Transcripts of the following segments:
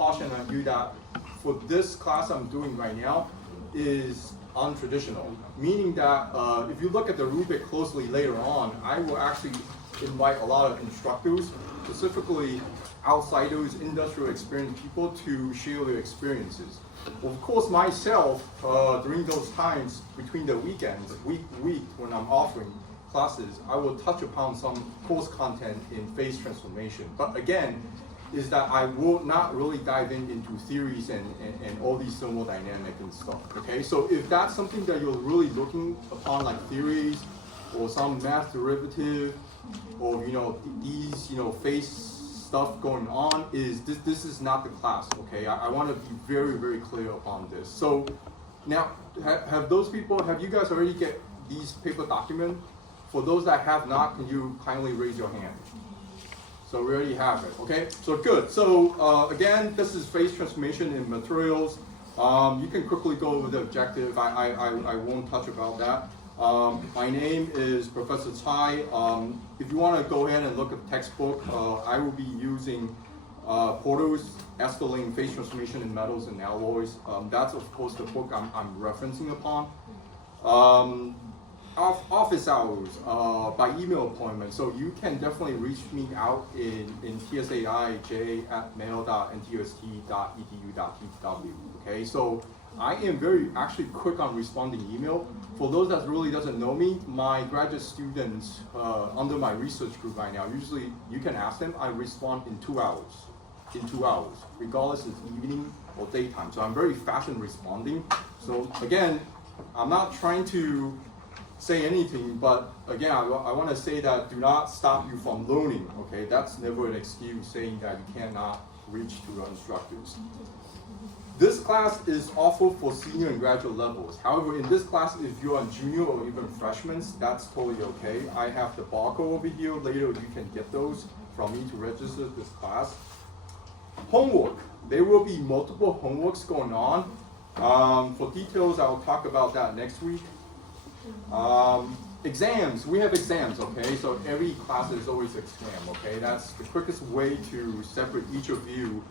caution on you that for this class I'm doing right now is untraditional, meaning that if you look at the rubric closely later on, I will actually invite a lot of instructors, specifically outsiders, industrial experienced people, to share their experiences. Of course, myself, during those times between the weekends, week when I'm offering classes, I will touch upon some course content in phase transformation. But again, is that I will not really dive into theories and all these thermodynamic and stuff, okay? So if that's something that you're really looking upon, like theories or some math derivative, or these phase stuff going on, this is not the class, okay? I want to be very, very clear upon this. So now, have you guys already get these paper documents? For those that have not, can you kindly raise your hand? So we already have it, okay? So good. So again, this is phase transformation in materials. You can quickly go over the objective. I won't touch about that. My name is Professor Tsai. If you want to go ahead and look at the textbook, I will be using Porter's Escalating Phase Transformation in Metals and Alloys. That's of course the book I'm referencing upon. Office hours by email appointment, so you can definitely reach me out in tsaij@mail.ntust.edu.tw. Okay, so I am very actually quick on responding email. For those that really doesn't know me, my graduate students under my research group right now, usually you can ask them, I respond in 2 hours. In 2 hours, regardless if it's evening or daytime. So I'm very fast in responding. So again, I'm not trying to say anything, but again, I want to say that do not stop you from learning, okay? That's never an excuse saying that you cannot reach to your instructors. This class is offered for senior and graduate levels. However, in this class, if you're a junior or even freshmen, that's totally okay. I have the barcode over here. Later, you can get those from me to register this class. Homework. There will be multiple homeworks going on. For details, I'll talk about that next week. Exams, we have exams, okay? So every class is always exam, okay? That's the quickest way to separate each of you.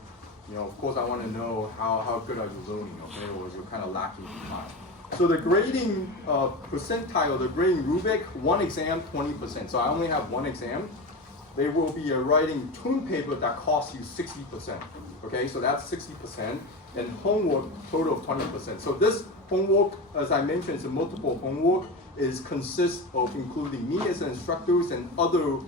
Of course, I want to know how good are you learning, okay? Or you're kind of lacking behind. So the grading percentile, the grading rubric, one exam, 20%. So I only have one exam. There will be a writing term paper that costs you 60%, okay? So that's 60%. And homework, total of 20%. So this homework, as I mentioned, is a multiple homework, consists of including me as instructors and other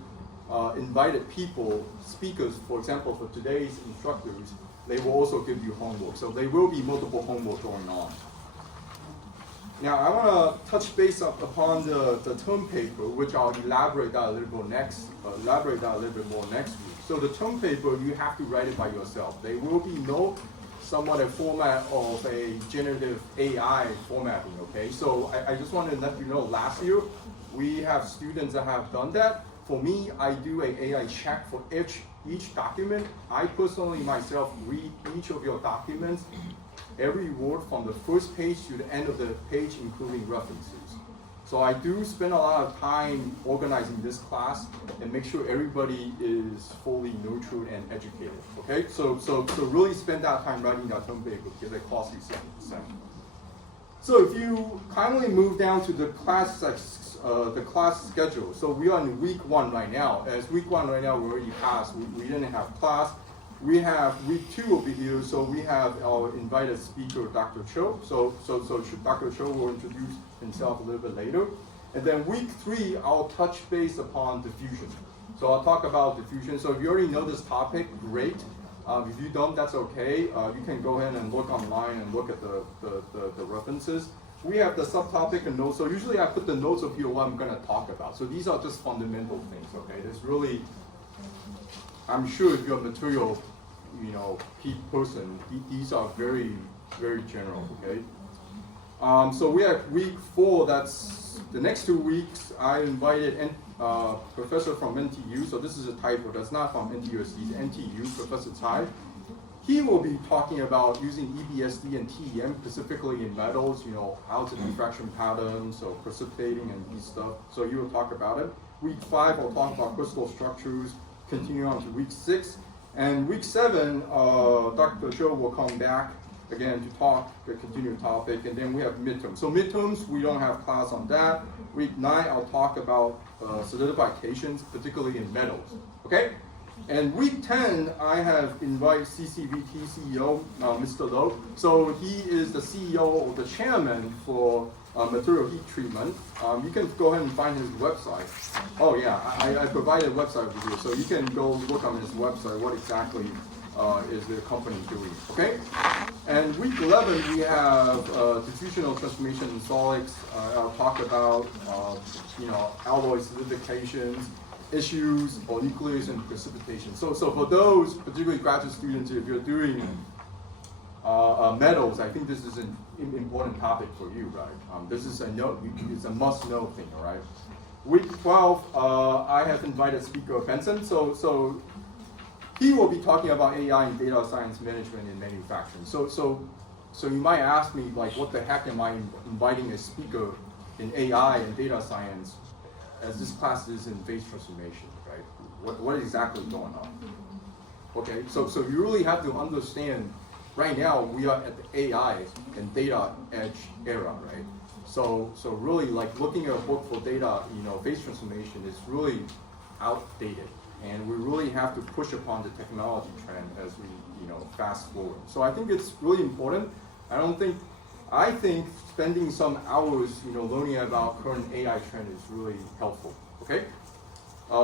invited people, speakers. For example, for today's instructors, they will also give you homework. So there will be multiple homework going on. Now I want to touch base upon the term paper, which I'll elaborate that a little bit more next week. So the term paper, you have to write it by yourself. There will be no somewhat a format of a generative AI formatting, okay? So I just wanted to let you know, last year, we have students that have done that. For me, I do an AI check for each document. I personally myself read each of your documents, every word from the first page to the end of the page, including references. So I do spend a lot of time organizing this class and make sure everybody is fully nurtured and educated, okay? So really spend that time writing that term paper because it costs you 70%. So if you kindly move down to the class schedule. So we are in week 1 right now. As week 1 right now, we already passed. We didn't have class. We have week 2 over here. So we have our invited speaker, Dr. Cho. So Dr. Cho will introduce himself a little bit later. And then week 3, I'll touch base upon diffusion. So I'll talk about diffusion. So if you already know this topic, great. If you don't, that's okay. You can go ahead and look online and look at the references. We have the subtopic and notes. So usually I put the notes of here what I'm going to talk about. So these are just fundamental things, okay? There's really, I'm sure if you're a material, person, these are very, very general, okay? So we have week 4, that's the next 2 weeks. I invited professor from NTU, so this is a typo, that's not from NTUSD, it's NTU, Professor Tsai. He will be talking about using EBSD and TEM, specifically in metals, how to diffraction patterns, so precipitating and these stuff. So he will talk about it. Week 5, I'll talk about crystal structures. Continue on to week 6. And week 7, Dr. Cho will come back again to talk, the continued topic, and then we have midterms. So midterms, we don't have class on that. Week 9, I'll talk about solidifications, particularly in metals, okay? And week 10, I have invited CCVT CEO, Mr. Lowe. So he is the CEO or the chairman for material heat treatment. You can go ahead and find his website. Oh yeah, I provided a website over here. So you can go look on his website what exactly is the company doing, okay? And week 11, we have diffusional transformation in solids. I'll talk about, alloy solidifications, issues, or nucleus and precipitation. So for those, particularly graduate students, if you're doing metals, I think this is an important topic for you, right? This is it's a must-know thing, all right? Week 12, I have invited speaker Benson. So he will be talking about AI and data science management in manufacturing. So you might ask me, like, what the heck am I inviting a speaker in AI and data science as this class is in phase transformation, right? What is exactly going on? Okay, so you really have to understand, right now we are at the AI and data edge era, right? So really, like, looking at a book for data, phase transformation is really outdated. And we really have to push upon the technology trend as we, fast forward. So I think it's really important. I think spending some hours, learning about current AI trend is really helpful, okay?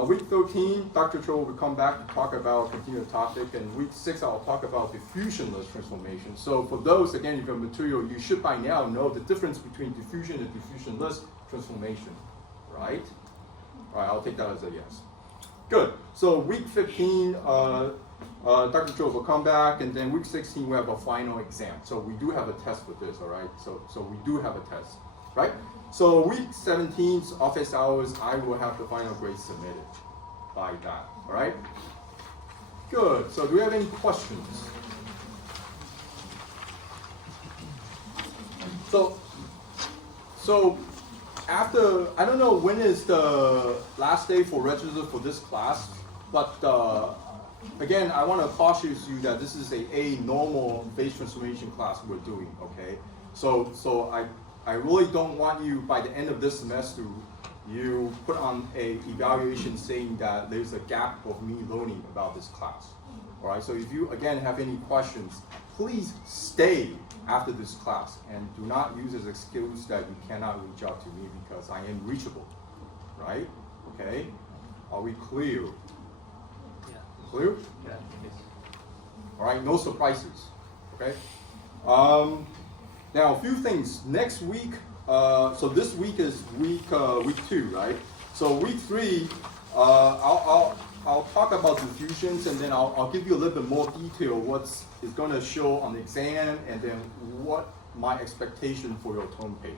Week 13, Dr. Cho will come back to talk about continued topic, and week 6, I'll talk about diffusionless transformation. So for those, again, if you're material, you should by now know the difference between diffusion and diffusionless transformation, right? All right, I'll take that as a yes. Good. So week 15, Dr. Cho will come back, and then week 16 we have a final exam. So we do have a test for this, all right? So we do have a test, right? So week 17's office hours, I will have the final grade submitted by that, all right? Good. So do we have any questions? So after, I don't know when is the last day for register for this class, but again, I want to caution you that this is a normal phase transformation class we're doing, okay? So I really don't want you, by the end of this semester, you put on a evaluation saying that there's a gap of me learning about this class, all right? So if you, again, have any questions, please stay after this class and do not use as excuse that you cannot reach out to me because I am reachable, right? Okay? Are we clear? Yeah. Clear? Yeah. Yes. All right, no surprises, okay? Now, a few things. Next week, so this week is week 2, right? So week 3, I'll talk about diffusions, and then I'll give you a little bit more detail what's is going to show on the exam, and then what my expectation for your term paper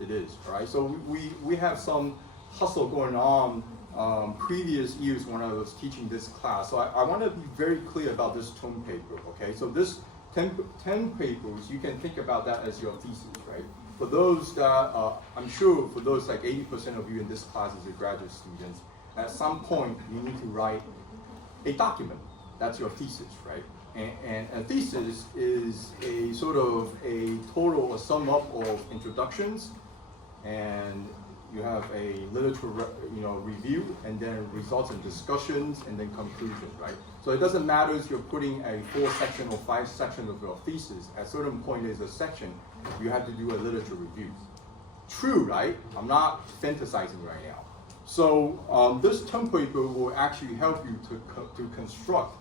it is, right? So we have some hustle going on previous years when I was teaching this class. So I want to be very clear about this term paper, okay? So this 10 papers, you can think about that as your thesis, right? For those that, I'm sure for those like 80% of you in this class as a graduate students, at some point you need to write a document. That's your thesis, right? And a thesis is a sort of a total, a sum up of introductions, and you have a literature review, and then results in discussions, and then conclusion, right? So it doesn't matter if you're putting a 4-section or 5-section of your thesis. At a certain point there's a section, you have to do a literature review. True, right? I'm not fantasizing right now. So this term paper will actually help you to construct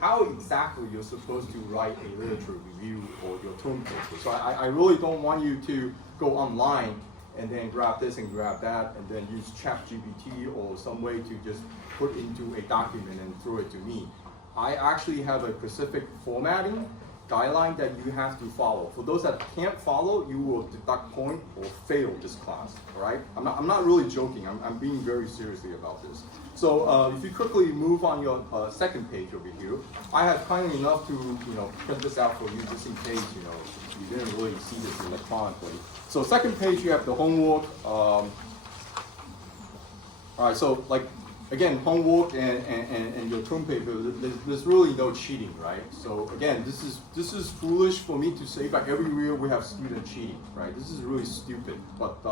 how exactly you're supposed to write a literature review or your term paper. So I really don't want you to go online and then grab this and grab that and then use ChatGPT or some way to just put into a document and throw it to me. I actually have a specific formatting guideline that you have to follow. For those that can't follow, you will deduct point or fail this class, all right? I'm not really joking, I'm being very seriously about this. So if you quickly move on your second page over here, I have kindly enough to print this out for you just in case you didn't really see this electronically. So second page, you have the homework. All right, so like again, homework and your term paper, there's really no cheating, right? So again, this is foolish for me to say, but every year we have student cheating, right? This is really stupid. But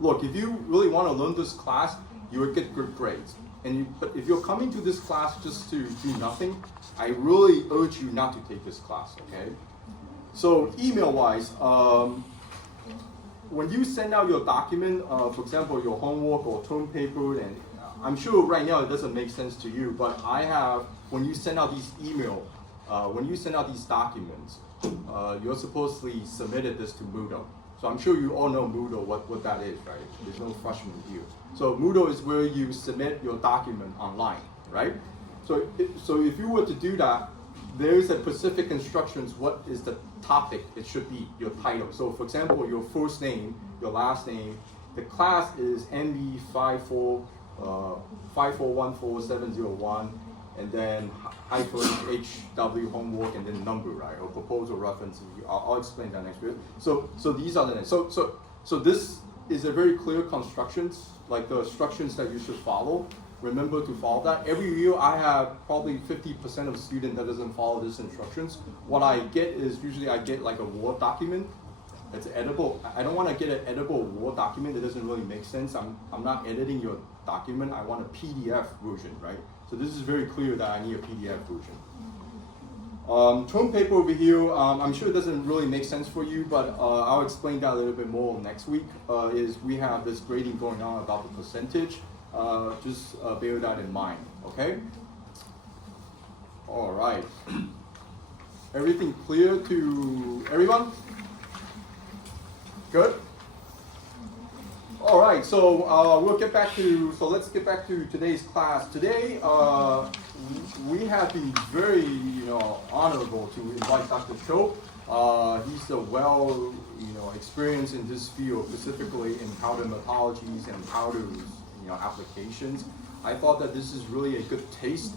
look, if you really want to learn this class, you would get good grades. But if you're coming to this class just to do nothing, I really urge you not to take this class, okay? So email-wise, when you send out your document, for example, your homework or term paper, and I'm sure right now it doesn't make sense to you, but I have, when you send out these when you send out these documents, you're supposedly submitted this to Moodle. So I'm sure you all know Moodle, what that is, right? There's no question with you. So Moodle is where you submit your document online, right? So if you were to do that, there's a specific instructions what is the topic it should be, your title. So for example, your first name, your last name, the class is NB 5414701, and then hyphen HW homework and then number, right? Or proposal reference. I'll explain that next week. So these are the names. So this is a very clear constructions, like the instructions that you should follow. Remember to follow that. Every year I have probably 50% of students that doesn't follow these instructions. What I get is usually I get like a Word document. It's edible. I don't want to get an edible Word document. It doesn't really make sense. I'm not editing your document. I want a PDF version, right? So this is very clear that I need a PDF version. Term paper over here, I'm sure it doesn't really make sense for you, but I'll explain that a little bit more next week. Is we have this grading going on about the percentage. Just bear that in mind, okay? All right. Everything clear to everyone? Good? All right, so let's get back to today's class. Today, we have been very, honorable to invite Dr. Cho. He's a well, experienced in this field, specifically in powder methodologies and powders, applications. I thought that this is really a good taste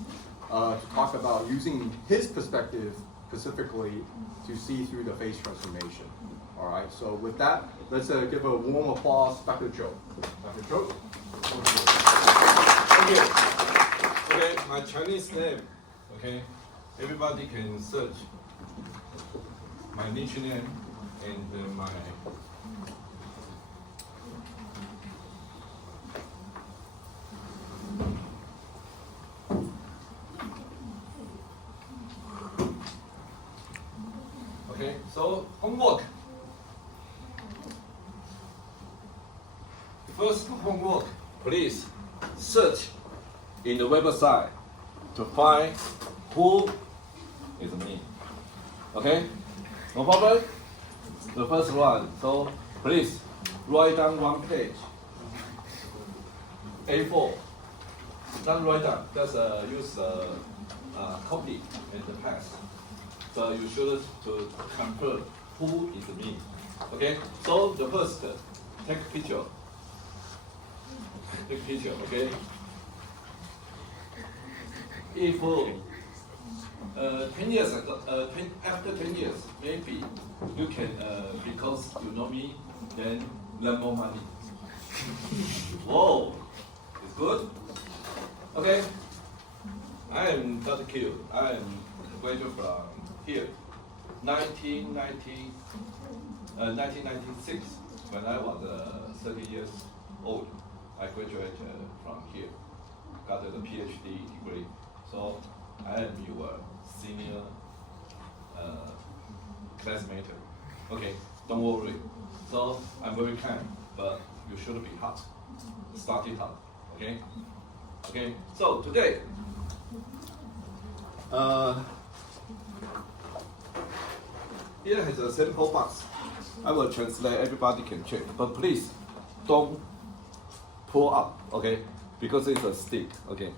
to talk about using his perspective specifically to see through the phase transformation. All right, so with that, let's give a warm applause, Dr. Cho. Dr. Cho. Thank you. Okay, my Chinese name, okay, everybody can search my nickname and my okay, so homework. First homework, please search in the website to find who is me. Okay? No problem? The first one. So please write down one page. A4. Don't write down. Just use copy and the pass. So you should to confirm who is me. Okay? So the first, take a picture. Take picture, okay? If 10 years ago, after 10 years, maybe you can, because you know me, then learn more money. Whoa, it's good. Okay, I am Dr. Q. I am graduate from here, 1996, when I was 30 years old. I graduated from here, got the PhD degree. So I am your senior classmate. Okay, don't worry. So I'm very kind, but you should be hot. Starting hot, okay? Okay, so today, here is a sample box. I will translate, everybody can check, but please don't pull up, okay? Because it's a stick, okay?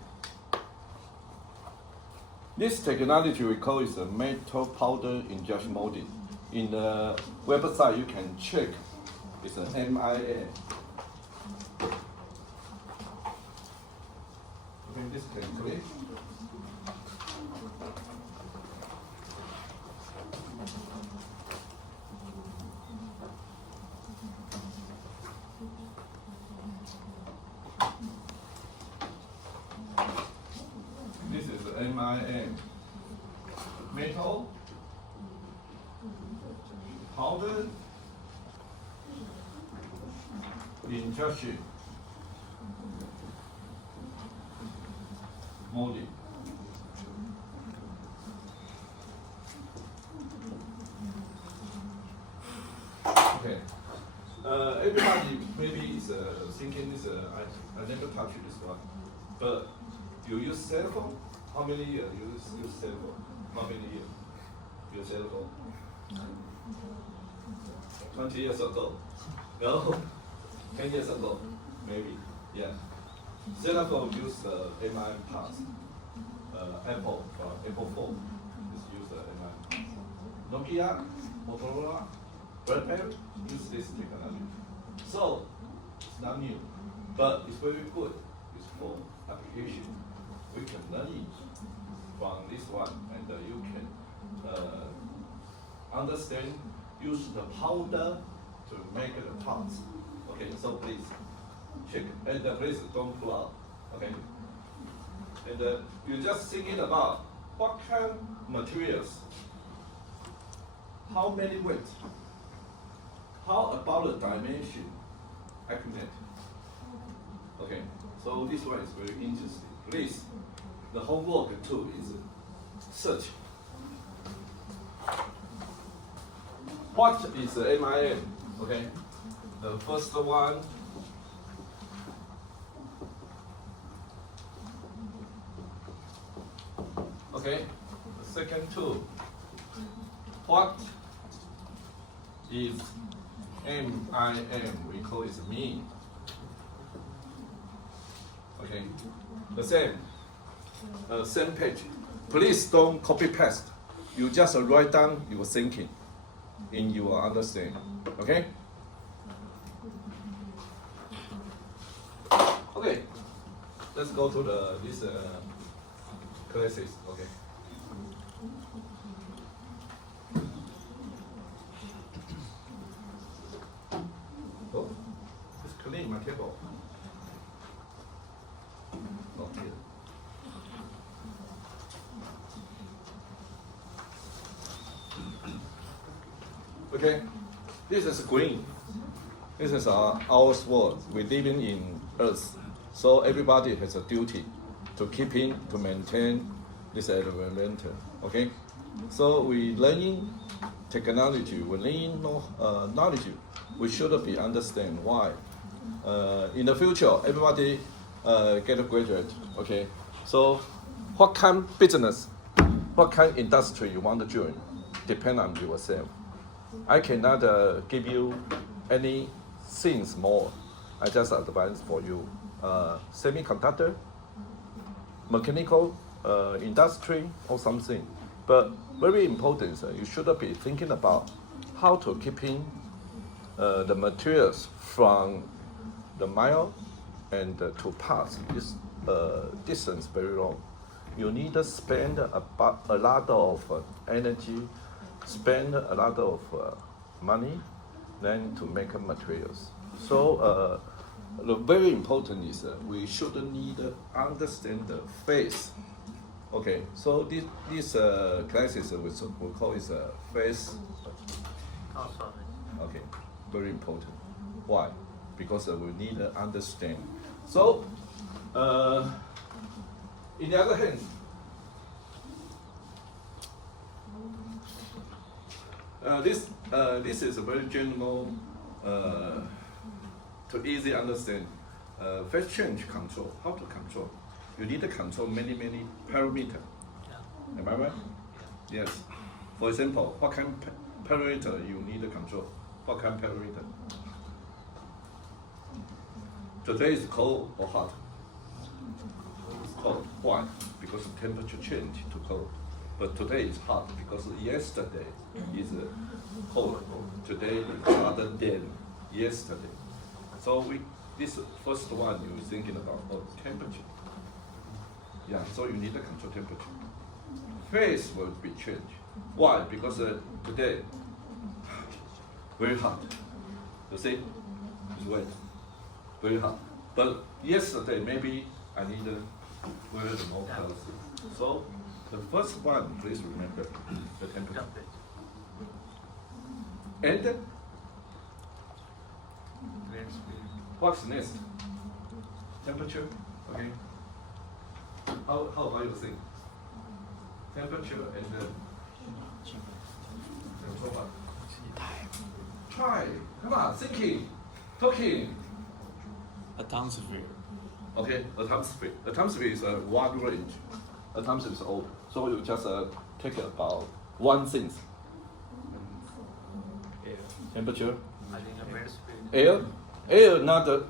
This technology we call is a metal powder injection molding. In the website you can check, it's an MIA. Okay, this technically. powder, injection, molding. Okay. Everybody maybe is thinking this. I never touched this one, but you use cell phone. How many years you use cell phone? How many years? Your cell phone? 20 years ago. No. 10 years ago, maybe. Yeah. Cell phone use MIM parts. Apple Apple phone is use MIM. Nokia, Motorola, BlackBerry use this technology. So it's not new, but it's very good. It's for application. We can learn it from this one, and you can understand. Use the powder to make the parts. Okay, so please check, and please don't pull out. Okay, and you're just thinking about what kind of materials, how many weight, how about the dimension, accurate. Okay, so this one is very interesting. Please, the homework too is search. What is the MIM? Okay, the first one. Okay, the second two. What is MIM? We call it mean. Okay, the same page. Please don't copy paste. You just write down your thinking in your understanding. Okay? Okay. Let's go to this classes. Okay. Oh, just clean my table. Not here. Okay, this is green. This is our world. We're living in Earth, so everybody has a duty to maintain this environment. Okay, so we learning technology, we learning knowledge. We should be understand why. In the future, everybody get a graduate. Okay, so what kind of business, what kind of industry you want to join, depend on yourself. I cannot give you any things more. I just advise for you. Semiconductor, mechanical industry, or something. But very important, you should be thinking about how to keeping the materials from the mile and to parts. This distance very long. You need to spend a lot of energy, spend a lot of money, then to make materials. So the very important is we should need to understand the phase. Okay, so this classes we call it phase. Oh, sorry. Okay, very important. Why? Because we need to understand. So, in the other hand, this is a very general, to easy understand. Phase change control. How to control? You need to control many parameters. Yeah. Am I right? Yeah. Yes. For example, what kind of parameter you need to control? What kind of parameter? Today is cold or hot? It's cold. Why? Because the temperature change to cold. But today is hot because yesterday is cold. Today is hotter than yesterday. So this first one you're thinking about temperature. Yeah, so you need to control temperature. Phase will be changed. Why? Because today very hot. You see, it's wet, very hot. But yesterday maybe I need to wear the more clothes. So the first one, please remember the temperature. And Wind speed. what's next? Temperature. Okay. How about you think? Temperature and what? Try. Come on, thinking, talking. Atmosphere. Okay, atmosphere. Atmosphere is a wide range. Atmosphere is old. So you just take about one thing. Air. Temperature. I think a wind speed. Air. Air not a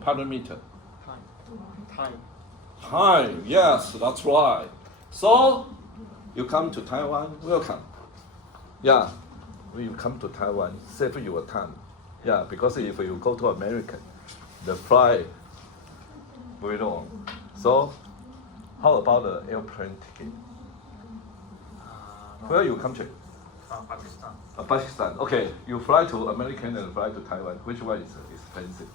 parameter. Time. Time. Yes, that's right. So you come to Taiwan, welcome. Yeah. When you come to Taiwan, save your time. Yeah, because if you go to America, the flight very long. So how about the airplane ticket? Where you country? From Pakistan. Pakistan. Okay, you fly to American and fly to Taiwan. Which one is expensive?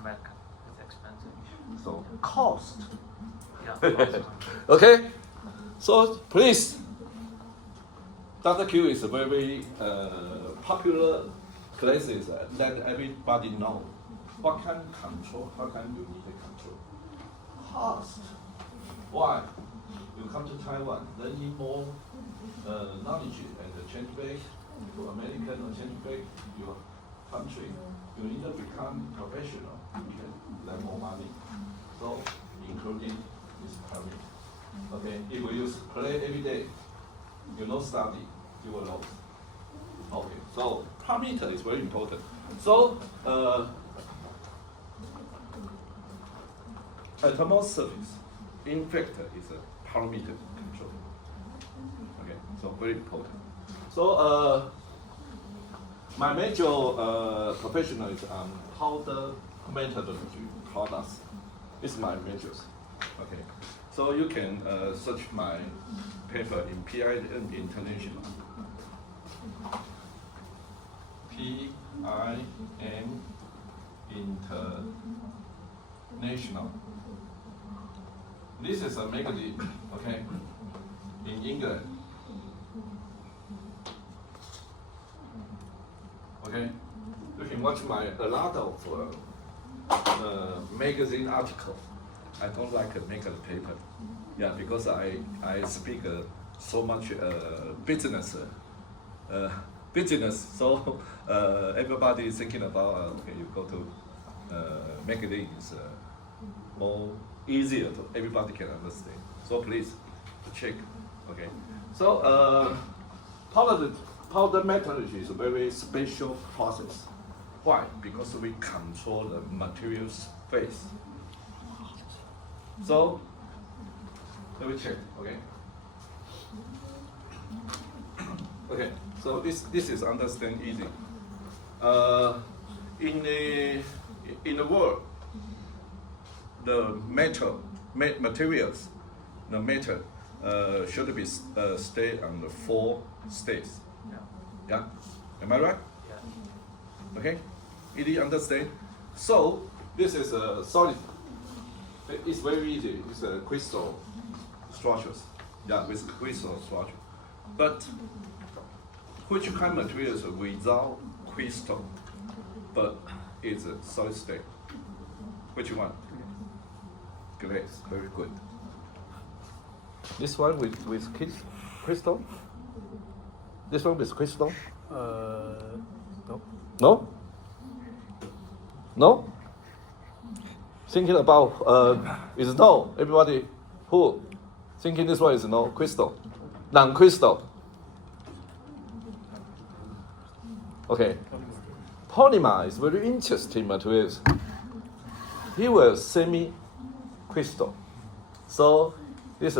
American. It's expensive. So cost. Yeah. Awesome. Okay, so please, Dr. Q is a very popular places that everybody know. What kind of control? How can you need the control? Cost. Why? You come to Taiwan, then need more knowledge and change back to American or change back your country. You need to become professional. You can learn more money. So including this permit. Okay, if you play every day, you don't study, you will lose. Okay, so parameter is very important. So atmosphere in fact is a parameter control. Okay, so very important. So my major professional is on powder methodology products. It's my majors. Okay, so you can search my paper in PIN International. PIN International. This is a magazine, okay, in England. Okay, you can watch a lot of magazine article. I don't like make a paper, yeah, because I speak so much business. So everybody is thinking about okay, you go to magazine is more easier to everybody can understand. So please check. Okay. So powder metallurgy is a very special process. Why? Because we control the material's phase. So let me check. Okay. Okay. So this is understand easy. In the world, the materials, the metal should be stay on the 4 states. Yeah. Yeah, am I right? Yeah. Okay, easy understand. So this is a solid. It's very easy. It's a crystal structures. Yeah, with crystal structure. But which kind of materials without crystal, but it's a solid state? Which one? Glass, very good. This one with crystal? This one with crystal? No. No? No? Thinking about is no. Everybody who thinking this one is no crystal, non-crystal. Okay. Polymer is very interesting materials. He was semi-crystal. So this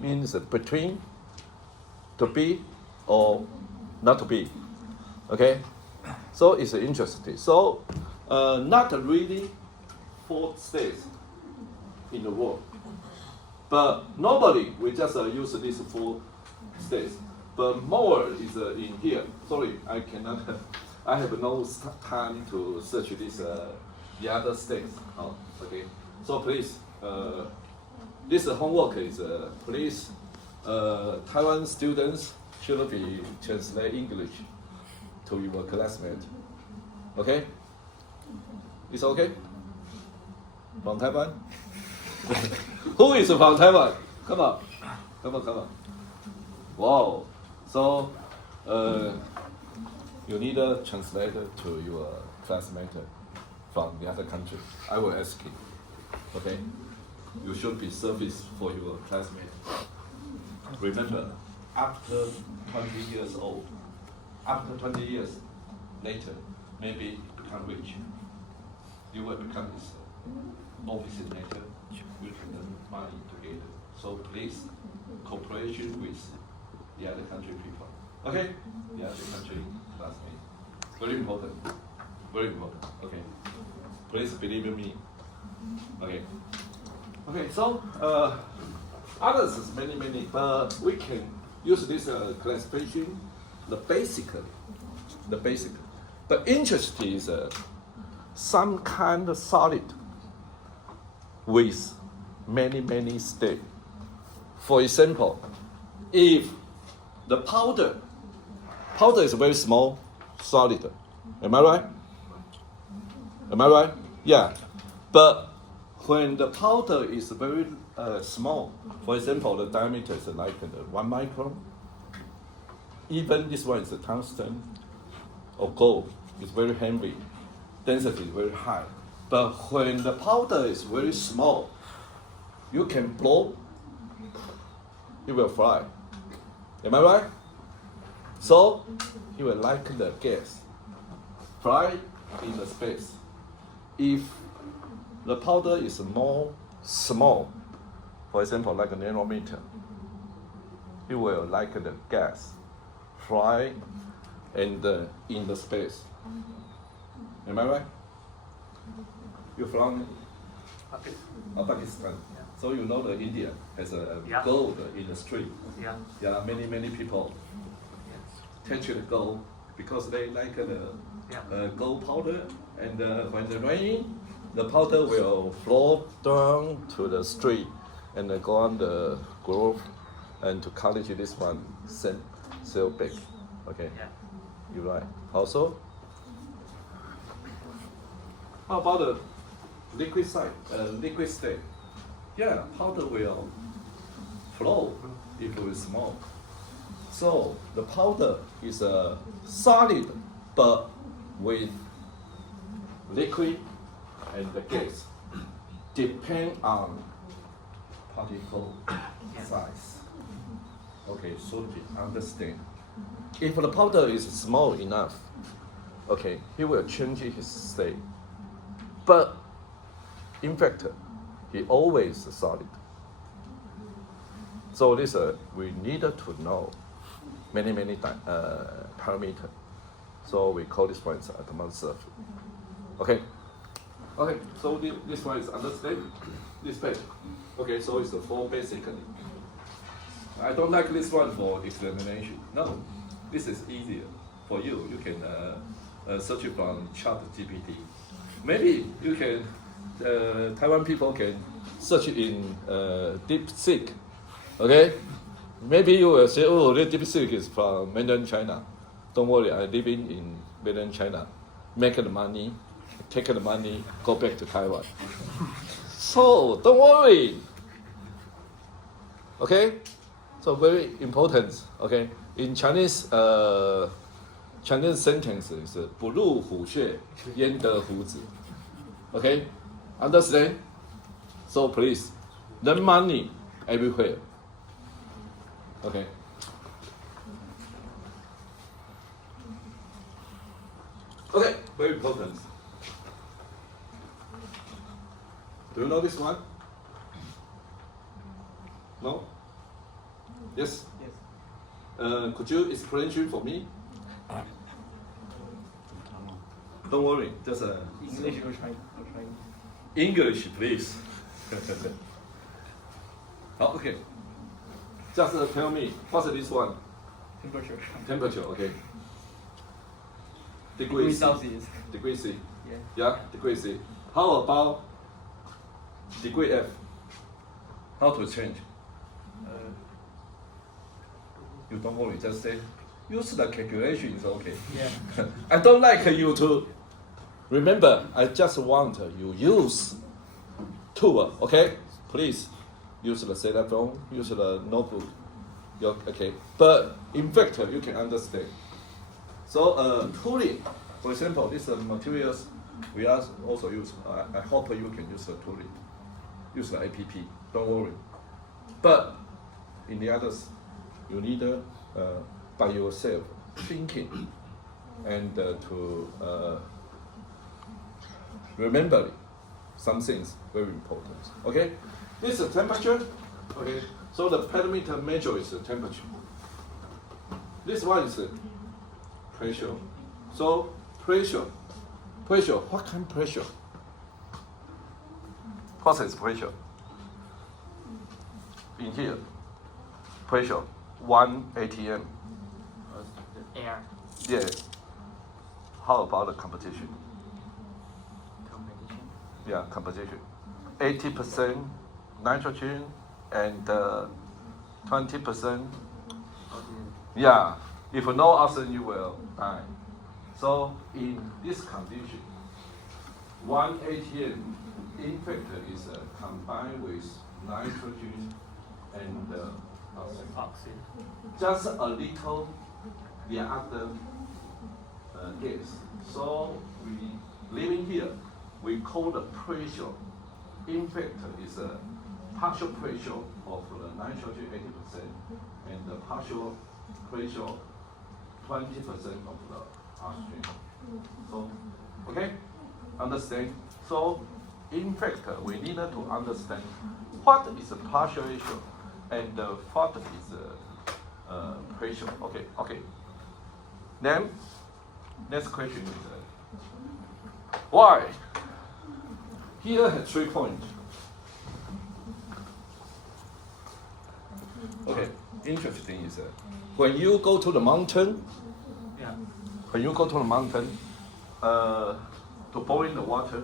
means between to be or not to be. Okay? So it's interesting. So not really 4 states in the world. But normally we just use these 4 states. But more is in here. Sorry, I cannot. I have no time to search this the other states. Oh, okay. So please, this homework is please Taiwan students should be translate English to your classmate. Okay? It's okay? From Taiwan? Who is from Taiwan? Come on. Come on, come on. Wow. So, you need a translator to your classmate from the other country. I will ask him. Okay? You should be service for your classmate. Remember, after 20 years old, after 20 years later, maybe you become rich. You will become his office later. You can earn money together. So please, cooperation with the other country people. Okay? The other country classmates. Very important. Very important. Okay. Please believe in me. Okay. Okay, so others is many, but we can use this classification, the basic. But interest is some kind of solid with many states. For example, if the powder is very small, solid. Am I right? Am I right? Yeah. But when the powder is very small, for example, the diameter is like 1 micron, even this one is a tungsten or gold, it's very heavy, density is very high. But when the powder is very small, you can blow, it will fly. Am I right? So, it will like the gas, fly in the space. If the powder is more small, for example, like a nanometer, it will like the gas, fly and in the space. Am I right? You're from Pakistan. Yeah. So you know the India has a Yeah. gold in the street. Yeah. Yeah, many people Yes. touch the gold because they like the Yeah. gold powder, and when it rains, the powder will flow down to the street and go on the grove and to college this one sell back. Okay, Yeah. you're right. Also, how about the liquid state? Yeah, powder will flow if it is small. So the powder is a solid, but with liquid and the gas depend on particle size. Okay, so you understand. If the powder is small enough, okay, he will change his state. But in fact, he always solid. So this we need to know many parameters. So we call this one as atmosphere. Okay. Okay. So this one is understand this page. Okay. So it's a 4 basically. I don't like this one for explanation. No, this is easier for you. You can search it from ChatGPT. Maybe you can. Taiwan people can search it in DeepSeek. Okay. Maybe you will say, oh, the DeepSeek is from mainland China. Don't worry, I'm living in mainland China. Make the money, take the money, go back to Taiwan. So don't worry. Okay? So very important. Okay? In Chinese, Chinese sentence is 不入虎穴，焉得虎子. Okay? Understand? So please, learn money everywhere. Okay. Okay, very important. Do you know this one? No? Yes? Yes. Could you explain it for me? Don't worry, just English or Chinese? English, please. Oh, okay. Just tell me, what's this one? Temperature. Temperature, okay. Degree Degree C. Celsius. Degree C. Yeah. Yeah, degree C. How about degree F? How to change? You don't worry, just say use the calculation is okay. Yeah. I don't like you to remember. I just want you use tool. Okay, please use the cell phone, use the notebook. Okay, but in fact you can understand. So tooling, for example, these materials we also use. I hope you can use the tooling, use the app. Don't worry. But in the others, you need by yourself thinking and to remember some things very important. Okay, this is temperature. Okay, so the parameter measure is the temperature. This one is pressure. So pressure. What kind of pressure? What is pressure? In here, pressure 1 atm. The air Yes. How about the competition? competition. Yeah, composition. 80% nitrogen and 20%. Yeah, if no oxygen, you will die. So in this condition, 1 atm in fact is combined with nitrogen and oxygen. Oxygen. Just a little the other gas. So we living here, we call the pressure. In fact, is a partial pressure of the nitrogen 80% and the partial pressure 20% of the oxygen. So, okay, understand? So, in fact, we need to understand what is a partial ratio and what is pressure. Okay. Then, next question is why? Here has 3 points. Okay, interesting is when you go to the mountain, Yeah. when you go to the mountain to boil the water,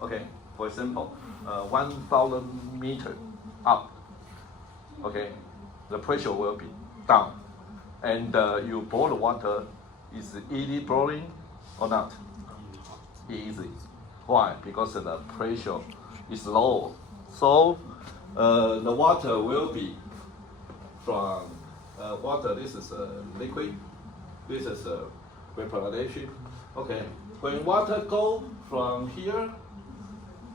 okay, for example, 1,000 meters up, okay, the pressure will be down, and you boil the water, is it easy boiling or not? Easy. Why? Because the pressure is low, so the water will be from water. This is a liquid. This is a vaporization. Okay. When water go from here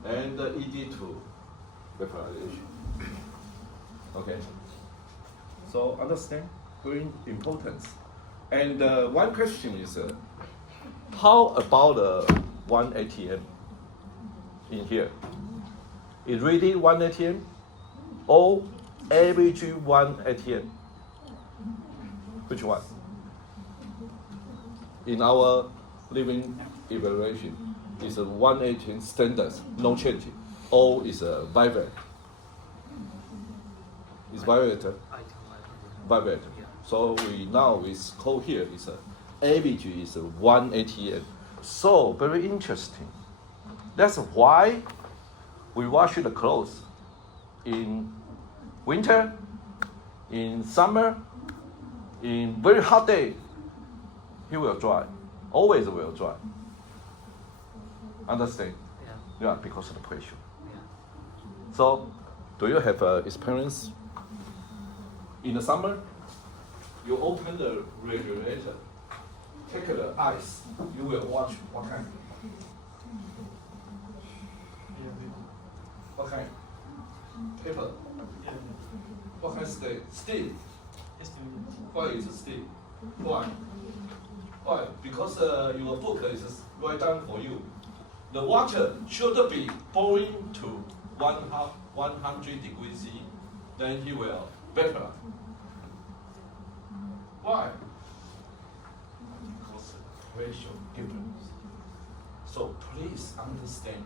and easy to vaporization. Okay. So understand very important. And one question is, how about 1 atm in here? Is really 1 atm or average 1 atm? Which one? In our living evaluation, is a 1 atm standard, no change, or is a vibrate? Is vibrate? I think Vibrate. Yeah. So we call here is average is 1 atm. So very interesting. That's why we wash the clothes in winter, in summer, in very hot day. He will dry. Always will dry. Understand? Yeah. Yeah, because of the pressure. Yeah. So, do you have experience? In the summer, you open the refrigerator, take the ice, you will watch what kind. What kind? Paper. What kind stay? Steel. Why is it steel? Why? Why? Because your book is right down for you. The water should be boiling to 100 degrees C, then he will vaporize. Why? Because pressure difference. So please understand.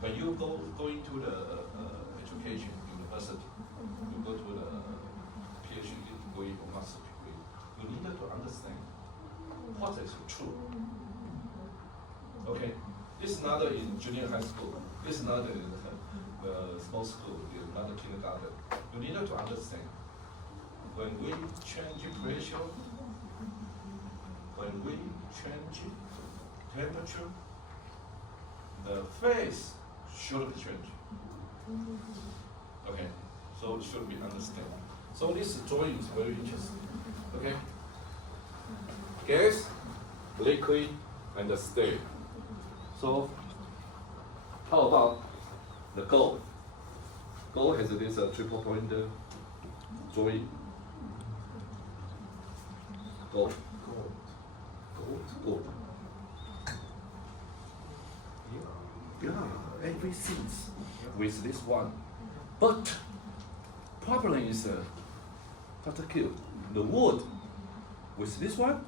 When you go into the education university, you go to the PhD degree or master degree, you need to understand what is true. Okay, this is not in junior high school. This is not in small school. This is not kindergarten. You need to understand when we change pressure, when we change temperature, the phase should change. Okay, so it should be understood. So this drawing is very interesting. Okay, gas, liquid, and the state. So how about the gold? Gold has this triple point drawing. Gold. Gold. Yeah, everything with this one. But problem is, Dr. Q, the wood with this one?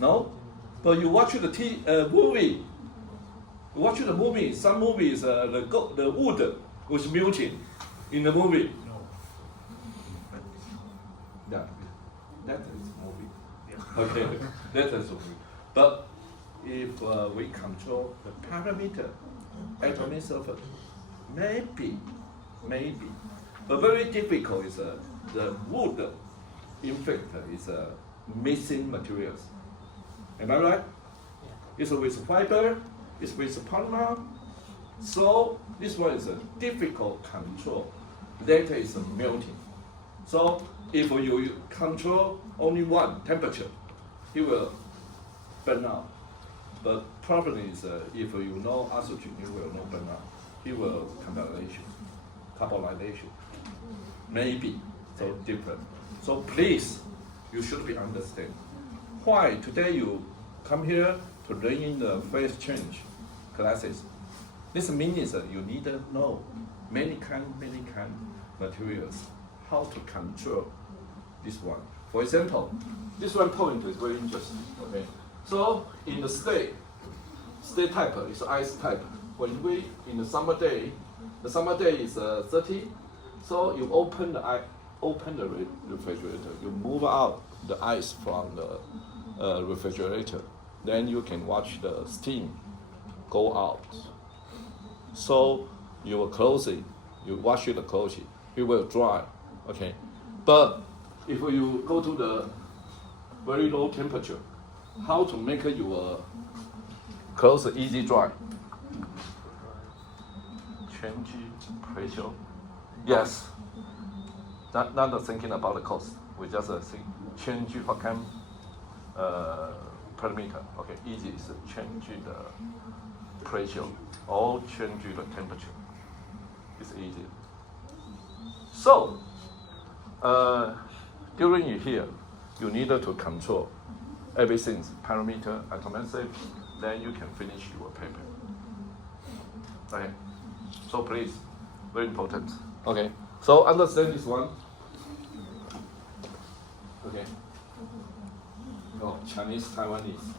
No? But you watch the movie. You watch the movie. Some movies, the wood was melting in the movie. That is movie. Okay, that is movie. But if we control the parameter, atomic surface, maybe. But very difficult is the wood, in fact, is missing materials. Am I right? It's with fiber, it's with polymer. So this one is a difficult control. That is melting. So if you control only one temperature, it will burn out. But problem is if you know oxygen, you will not burn out. It will carbonization. Maybe so different. So please, you should be understand why today you come here to learn in the phase change classes. This means that you need to know many kind materials, how to control this one. For example, this one point is very interesting. Okay, so in the state type is ice type. When we in the summer day is 30. So you open the refrigerator. You move out the ice from the refrigerator. Then you can watch the steam go out. So you will close it. You wash it close it. It will dry. Okay, but if you go to the very low temperature, how to make your clothes easy dry? Change pressure. Yes. Not thinking about the cost. We just think change what kind parameter. Okay, easy is change the pressure or change the temperature. It's easy. So during here, you need to control everything's parameter automatically. Then you can finish your paper. Okay. So please, very important. Okay. So understand this one. Okay. Oh, Chinese, Taiwanese.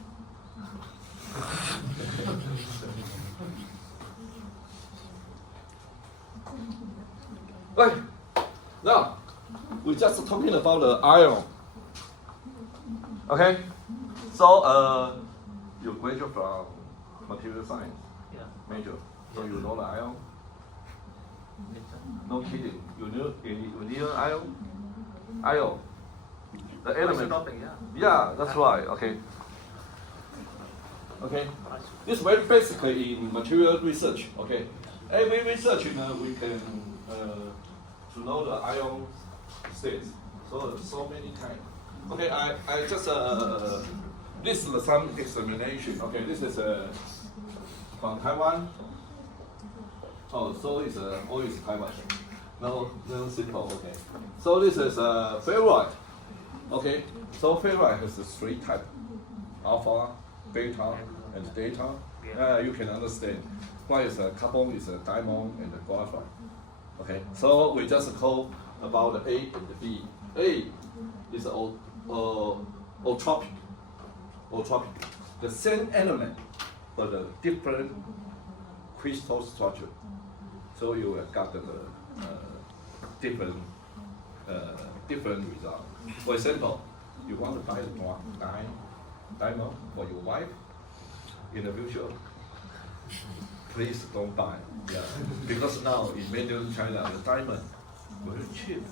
Right. Now, we're just talking about the ion. Okay. So you graduate from material science. Yeah. Major. So you know the ion? No kidding. You knew ion? Ion. The element. Yeah, that's right. Okay. Okay. This is very basically in material research. Okay. Every research, we can to know the ion states. So many kinds. Okay. I just this is some examination. Okay. This is from Taiwan. Oh, so it's always Taiwan. No simple. Okay. So this is ferrite. Okay. So ferrite has three types: alpha, beta, and delta. You can understand why is carbon is a diamond and graphite. Okay. So we just call about the A and the B. A is ultropic. The same element, but a different crystal structure. So you have got the different result. For example, you want to buy a diamond for your wife in the future. Please don't buy, yeah, because now in mainland China the diamond very cheap.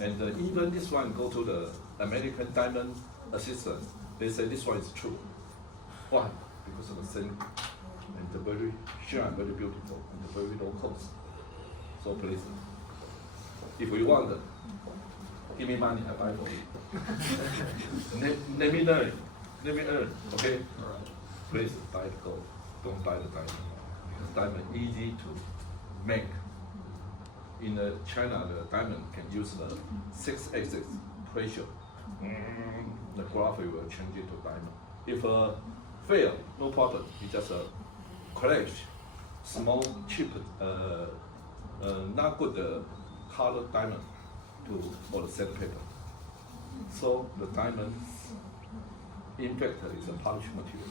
And even this one go to the American Diamond Assistant, they say this one is true. Why? Because of the same and the very shine, very beautiful, and the very low cost. So please, if you want, give me money, I buy for you. let me earn, okay? Please buy the gold, don't buy the diamond. Because diamond easy to make. In China, the diamond can use the 6-axis pressure. The graphic will change it to diamond. If fail, no problem. You just collect small, cheap, not good colored diamond for the sandpaper. So the diamond, in fact, is a polished material.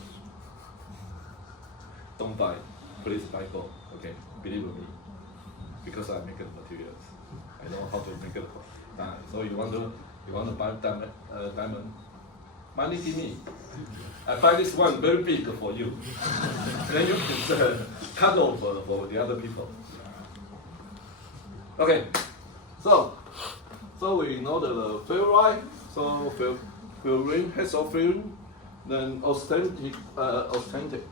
Don't buy, please buy gold. Okay, believe me, because I make materials. I know how to make it. So you want to buy diamond? Money give me. I buy this one very big for you. Then you can cut off for the other people. Okay, so we know the ferrite. So fluorine, hexo fluorine, then authentic.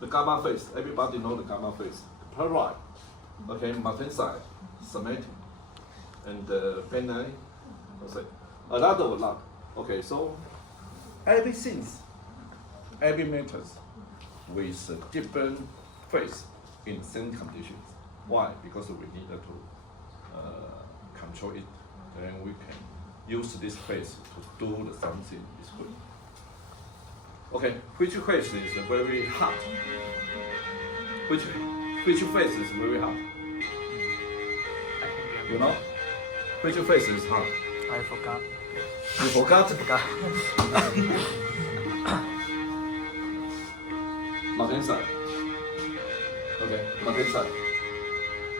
The gamma phase. Everybody know the gamma phase. Pearlite. Okay, martensite, cementing, and penine. A lot. Okay, so every metals with a different phase in same conditions. Why? Because we need to control it, then we can use this phase to do something is good. Okay, which phase is very hot? Which phase is very hot? You know? Which phase is hot? I forgot. You forgot? Martensite. Okay, martensite.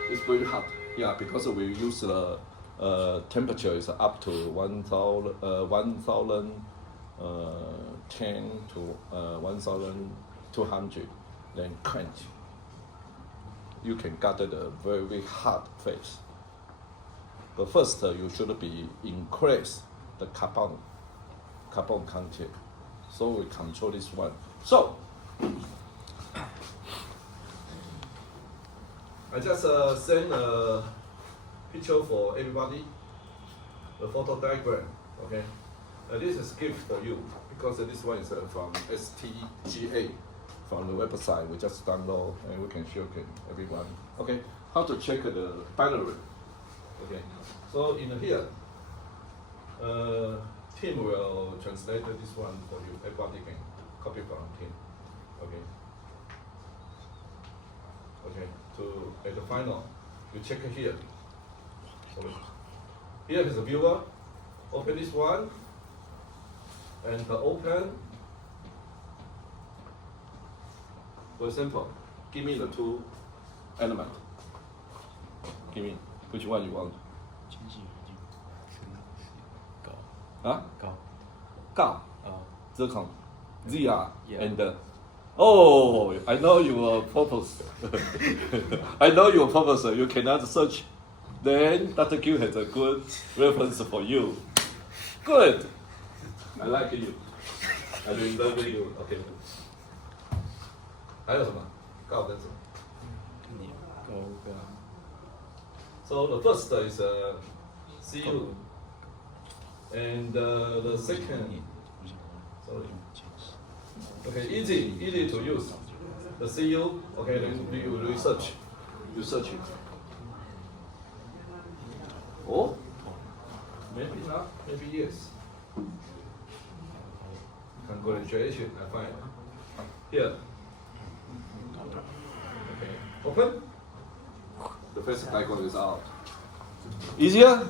It's very hot. Yeah, because we use the temperature is up to 1000 to 1200, then quench. You can gather the very hot phase. But first, you should be increase the carbon content. So we control this one. So I just send a picture for everybody, the photo diagram. Okay, this is gift for you because this one is from STGA, from the website. We just download and we can show everyone. Okay, how to check the binary? Okay, so in here, team will translate this one for you. Everybody can copy from team. Okay. Okay. To at the final, you check here. Sorry. Here is the viewer. Open this one, and open. For example, give me the two elements. Give me which one you want. Huh? Gao. Zircon. ZR. Yeah. And oh, I know your purpose. I know your purpose. You cannot search. Then Dr. Q has a good reference for you. Good. I like you. I love you. Okay. 还有什么？告跟什么？ So the first is CU, and the second, sorry. Okay, easy to use. The CU, okay, then you research, you search it. Oh, maybe not, maybe yes. Congratulations, I find here. Okay, open. The first diagram is out. Easier?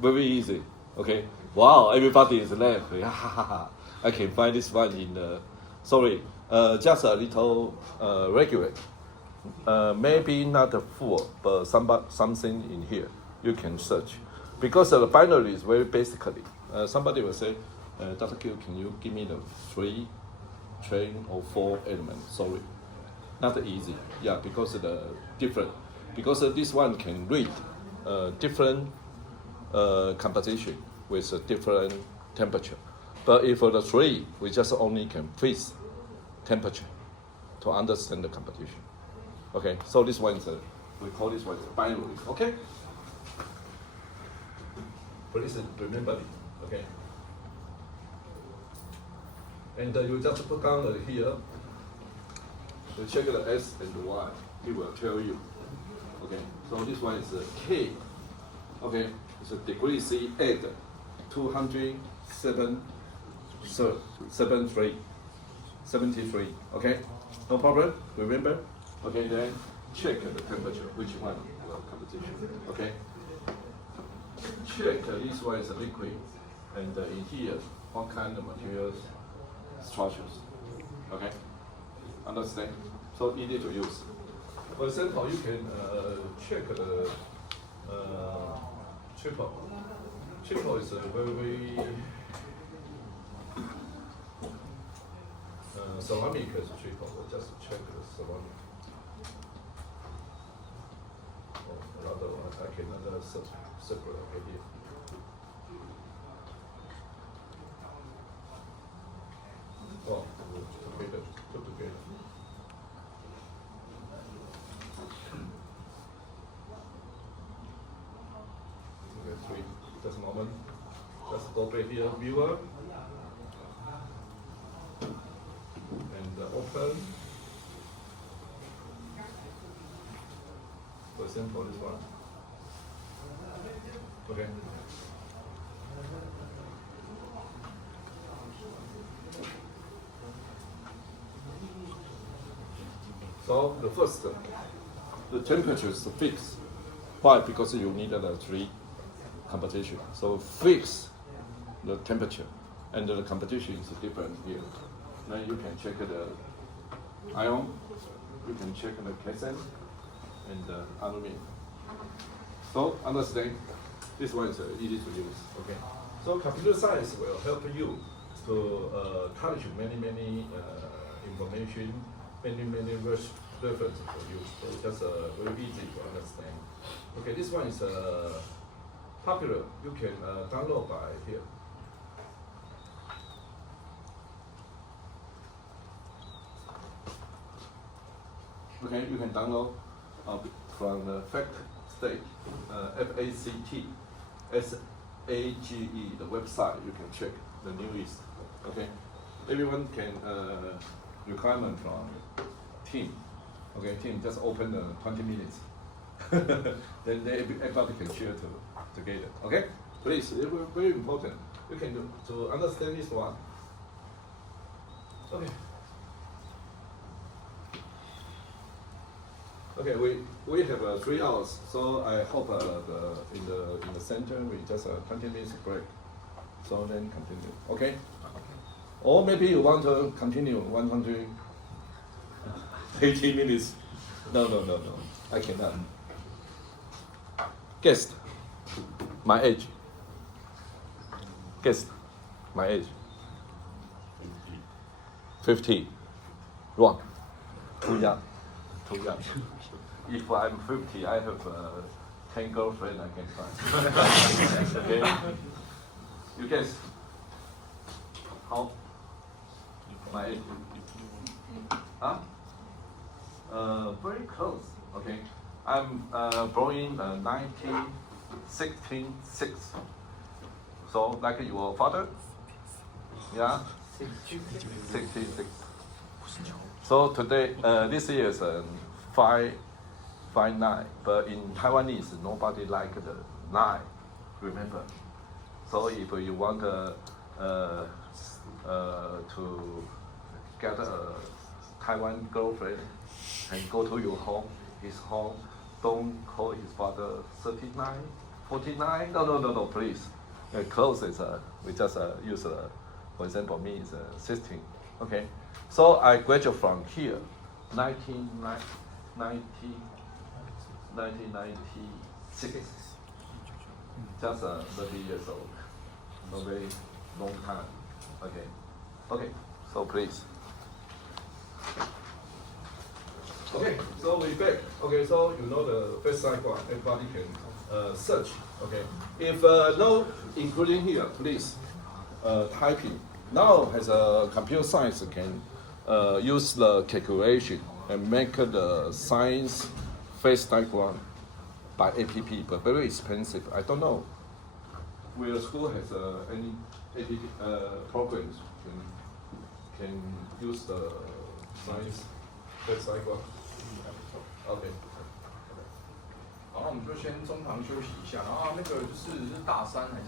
Very easy. Okay. Wow, everybody is left. I can find this one in the. Sorry, just a little regular. Maybe not full, but something in here you can search. Because the binary is very basically. Somebody will say, Dr. Q, can you give me the 3 or 4 elements? Sorry. Not easy. Yeah, because of the different. Because this one can read different composition with a different temperature. But if for the 3, we just only can fix temperature to understand the composition. Okay, so this one is we call this one binary. Okay. Please remember it. Okay. And you just put down here. You check the S and the Y. It will tell you. Okay. So this one is K. Okay. It's a degree C add 73. Okay. No problem. Remember. Okay. Then check the temperature. Which one will composition? Okay. Check this one is a liquid, and in here, what kind of materials, structures. Okay, understand? So easy to use. For example, you can check the triple. Triple is a very ceramic is triple. Just check the ceramic. Oh, another one. I cannot separate over here. Oh, together, put together. Okay, 3. Just a moment. Just open here, viewer. And open. For example, this one. Okay. So the first, the temperature is fixed. Why? Because you need the 3 composition. So fix the temperature, and the competition is different here. Then you can check the ion, you can check the calcium, and the aluminum. So understand, this one is easy to use. Okay. So computer science will help you to touch many information, many reference for you. So just very easy to understand. Okay, this one is popular. You can download by here. Okay, you can download from the fact state, FACT, the website. You can check the newest. Okay, everyone can requirement from team. Okay, team just open 20 minutes. Then everybody can share together. Okay, please, it will very important. You can do to understand this one. Okay. Okay, we have 3 hours, so I hope in the center we just 20 minutes break. So then continue. Okay. Or maybe you want to continue 180 minutes. No. I cannot. Guess my age. Guess my age. 50. Wrong. Too young. If I'm 50, I have 10 girlfriends I can find. Okay. You guess. How? My age. Huh? Very close. Okay. I'm born in 1966. So like your father? Yeah. 66. So today, this year is 5'9", but in Taiwanese nobody like the 9. Remember. So if you want to get a Taiwan girlfriend and go to your home, his home, don't call his father 39, 49. No, please. Close is we just use for example, me is 16. Okay. So I graduated from here, 1996. Just 30 years old. No very long time. Okay. Okay. So please. Okay. So we back. Okay. So you know the first cycle. Everybody can search. Okay. If no including here, please typing. Now has a computer science can use the calculation and make the science face diagram by app, but very expensive. I don't know. Where school has any app programs can use the science face diagram. Okay. 好，那我们就先中堂休息一下，然后那个就是大三还是。